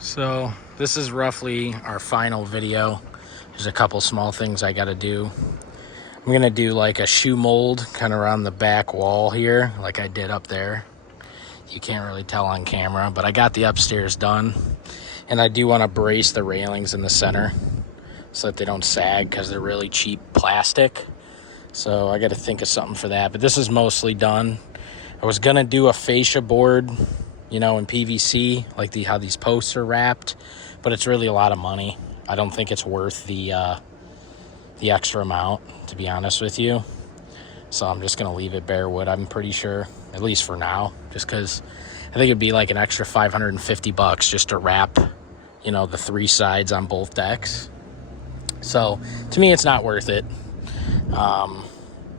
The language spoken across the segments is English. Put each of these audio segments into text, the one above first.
So this is roughly our final video. There's a couple small things I got to do. I'm gonna do like a shoe mold kind of around the back wall here, like I did up there. You can't really tell on camera, but I got the upstairs done. And I do want to brace the railings in the center so that they don't sag, because they're really cheap plastic. So I got to think of something for that. But this is mostly done. I was gonna do a fascia board, you know, in PVC, like how these posts are wrapped, but it's really a lot of money. I don't think it's worth the extra amount, to be honest with you. So I'm just gonna leave it bare wood, I'm pretty sure, at least for now, just because I think it'd be like an extra $550 just to wrap, you know, the 3 sides on both decks. So to me, it's not worth it.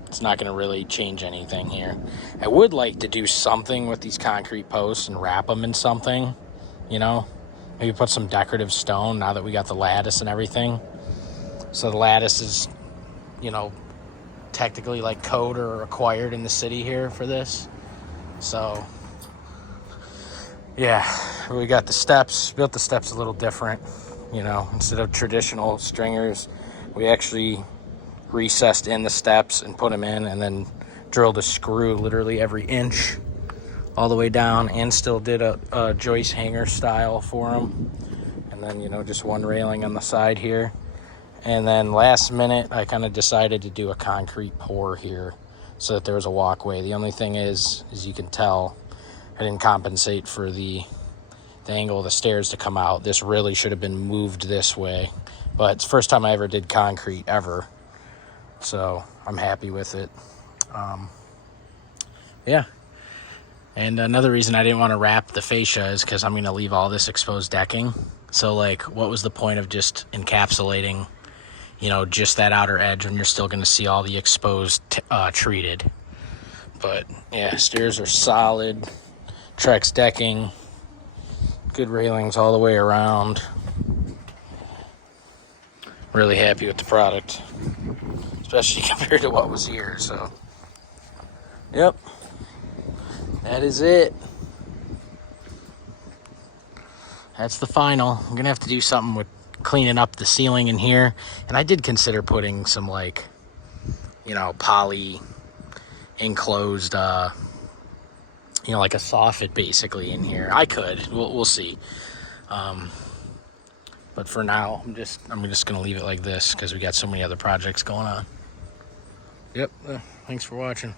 It's not going to really change anything here. I would like to do something with these concrete posts and wrap them in something, you know, maybe put some decorative stone now that we got the lattice and everything. So the lattice is, you know, technically like code or acquired in the city here for this. So yeah, we got the steps, built the steps a little different, you know, instead of traditional stringers, we actually recessed in the steps and put them in, and then drilled a screw literally every inch all the way down, and still did a joist hanger style for them. And then, you know, just one railing on the side here. And then last minute, I kind of decided to do a concrete pour here so that there was a walkway. The only thing is, as you can tell, I didn't compensate for the angle of the stairs to come out. This really should have been moved this way, but it's the first time I ever did concrete ever. So I'm happy with it. Yeah. And another reason I didn't want to wrap the fascia is because I'm going to leave all this exposed decking. So like, what was the point of just encapsulating, you know, just that outer edge when you're still going to see all the exposed treated? But yeah, stairs are solid. Trex decking. Good railings all the way around. Really happy with the product, especially compared to what was here. So yep, that is it. That's the final. I'm gonna have to do something with cleaning up the ceiling in here, and I did consider putting some, like, you know, poly enclosed you know, like a soffit basically in here. I could, we'll see. But for now, I'm just gonna leave it like this because we got so many other projects going on. Yep, thanks for watching.